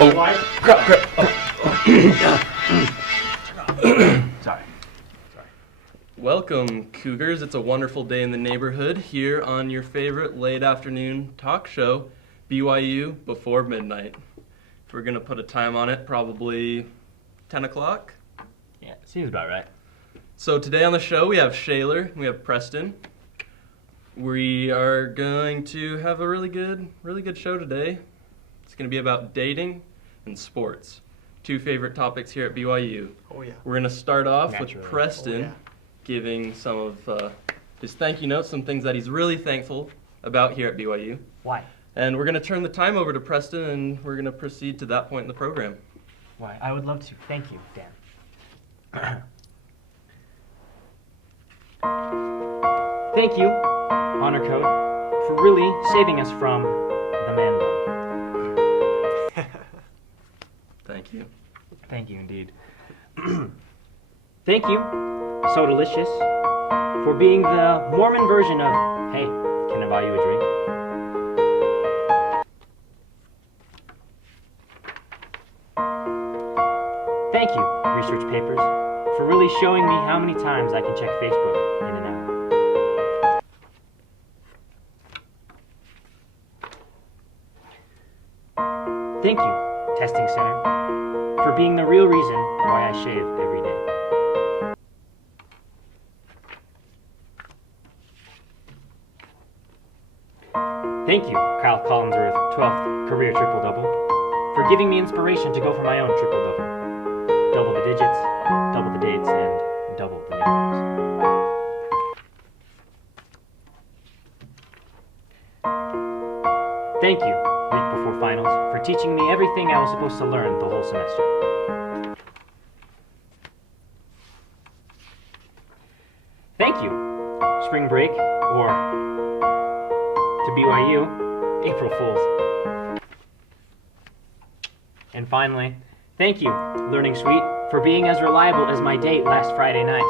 Oh, crap. Sorry. Welcome, Cougars. It's a wonderful day in the neighborhood here on your favorite late afternoon talk show, BYU Before Midnight. If we're going to put a time on it, probably 10 o'clock. Yeah, seems about right. So today on the show we have Shaler, we have Preston. We are going to have a really good show today. It's going to be about dating and sports. Two favorite topics here at BYU. Oh yeah. We're going to start off Naturally. with Preston giving some of his thank you notes, some things that he's really thankful about here at BYU. Why? And we're going to turn the time over to Preston, and we're going to proceed to that point in the program. Why? I would love to. Thank you, Dan. Thank you, Honor Code, for really saving us from the man bun. Thank you. Thank you, indeed. Thank you, So Delicious, for being the Mormon version of, hey, can I buy you a drink? Thank you, Research Papers, for really showing me how many times I can check Facebook in an hour. Thank you, Testing Center, for being the real reason why I shave every day. Thank you, Kyle Collinsworth, 12th career triple-double, for giving me inspiration to go for my own triple-double. Double the digits, double the dates, and double the nicknames. Thank you, week before finals, for teaching me everything I was supposed to learn the whole semester. Thank you, spring break, or to BYU, April Fools. And finally, thank you, Learning Suite, for being as reliable as my date last Friday night.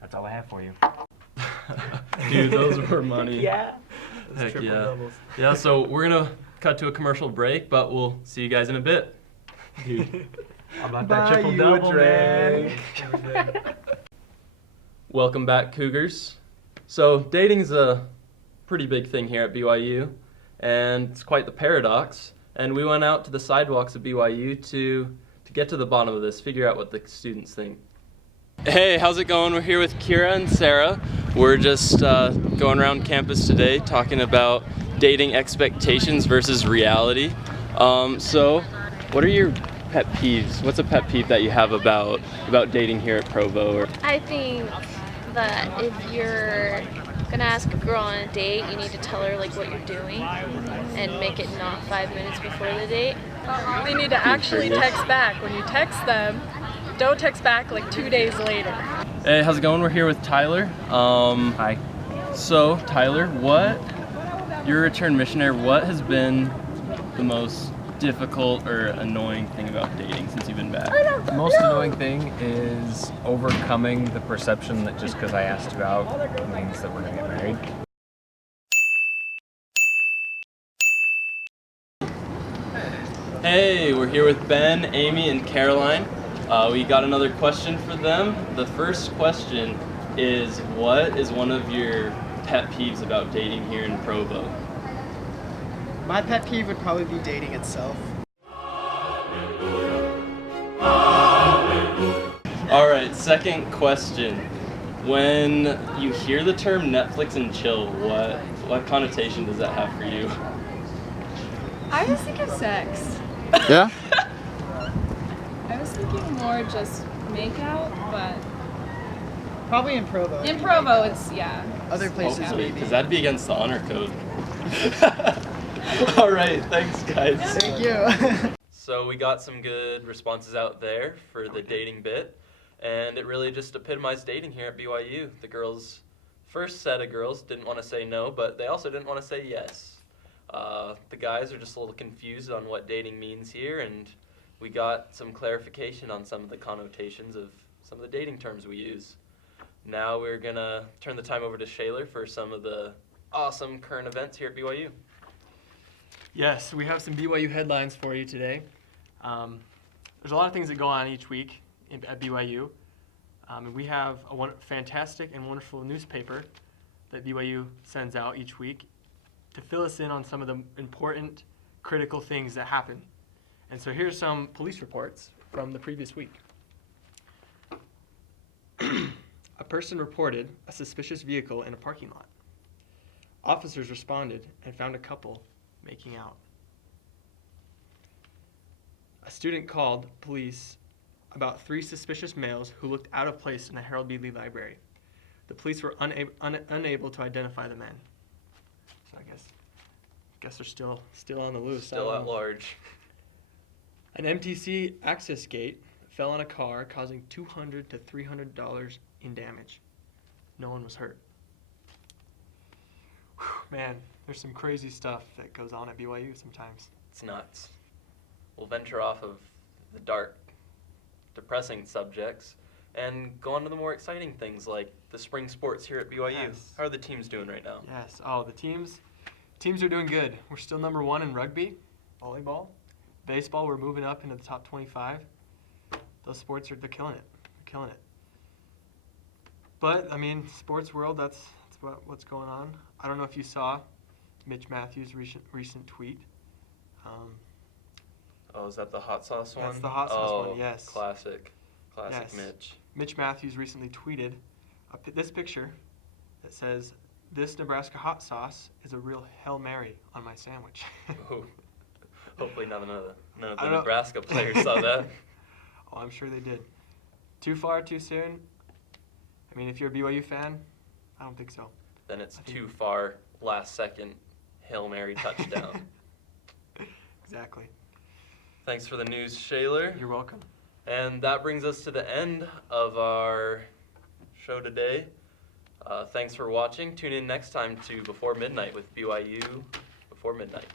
That's all I have for you. Dude, those were money. Yeah. Heck Triple yeah. doubles. Yeah, so we're going to cut to a commercial break, but we'll see you guys in a bit. Dude, I'm about Buy that triple you a double, man. drink. Welcome back, Cougars. So dating is a pretty big thing here at BYU, and it's quite the paradox. And we went out to the sidewalks of BYU to get to the bottom of this, figure out what the students think. Hey, how's it going? We're here with Kira and Sarah. We're just going around campus today talking about dating expectations versus reality. So what are your pet peeves? What's a pet peeve that you have about dating here at Provo? Or I think that if you're gonna ask a girl on a date, you need to tell her like what you're doing and make it not 5 minutes before the date. They need to actually text back. When you text them, don't text back like 2 days later. Hey, how's it going? We're here with Tyler. Hi. So, Tyler, you're a return missionary, what has been the most difficult or annoying thing about dating since you've been back? The most annoying thing is overcoming the perception that just because I asked you out means that we're going to get married. Hey, we're here with Ben, Amy, and Caroline. We got another question for them. The first question is, what is one of your pet peeves about dating here in Provo? My pet peeve would probably be dating itself. All right, second question. When you hear the term Netflix and chill, what connotation does that have for you? I was thinking sex. Yeah? I was thinking more just make out, but Probably in Provo. in Provo it's Other places Hopefully, maybe. because that'd be against the honor code. All right, thanks guys. Thank you. So we got some good responses out there for the dating bit, and it really just epitomized dating here at BYU. The girls, first set of girls didn't want to say no, but they also didn't want to say yes. The guys are just a little confused on what dating means here, and we got some clarification on some of the connotations of some of the dating terms we use. Now we're going to turn the time over to Shaler for some of the awesome current events here at BYU. Yes, we have some BYU headlines for you today. There's a lot of things that go on each week at BYU. And we have a fantastic and wonderful newspaper that BYU sends out each week to fill us in on some of the important, critical things that happen. And so here's some police reports from the previous week. A person reported a suspicious vehicle in a parking lot. Officers responded and found a couple making out. A student called police about 3 suspicious males who looked out of place in the Harold B. Lee Library. The police were unable to identify the men. So I guess they're still on the loose. Still at large. An MTC access gate fell on a car, causing $200 to $300 in damage. No one was hurt. Whew, man, there's some crazy stuff that goes on at BYU sometimes. It's nuts. We'll venture off of the dark, depressing subjects and go on to the more exciting things like the spring sports here at BYU. Yes. How are the teams doing right now? Yes. Oh, the teams are doing good. We're still number 1 in rugby, volleyball, baseball. We're moving up into the top 25. Those sports they're killing it. They're killing it. But I mean, sports world. That's what's going on. I don't know if you saw Mitch Matthews' recent tweet. Oh, is that the hot sauce one? That's the hot sauce one. Yes. Classic Yes. Mitch. Mitch Matthews recently tweeted this picture that says, "This Nebraska hot sauce is a real Hail Mary on my sandwich." Ooh. Hopefully none of the I don't know. Nebraska players saw that. Oh, I'm sure they did. Too far, too soon? I mean, if you're a BYU fan, I don't think so. Then it's too far, last second, Hail Mary touchdown. Exactly. Thanks for the news, Shaler. You're welcome. And that brings us to the end of our show today. Thanks for watching. Tune in next time to Before Midnight with BYU Before Midnight.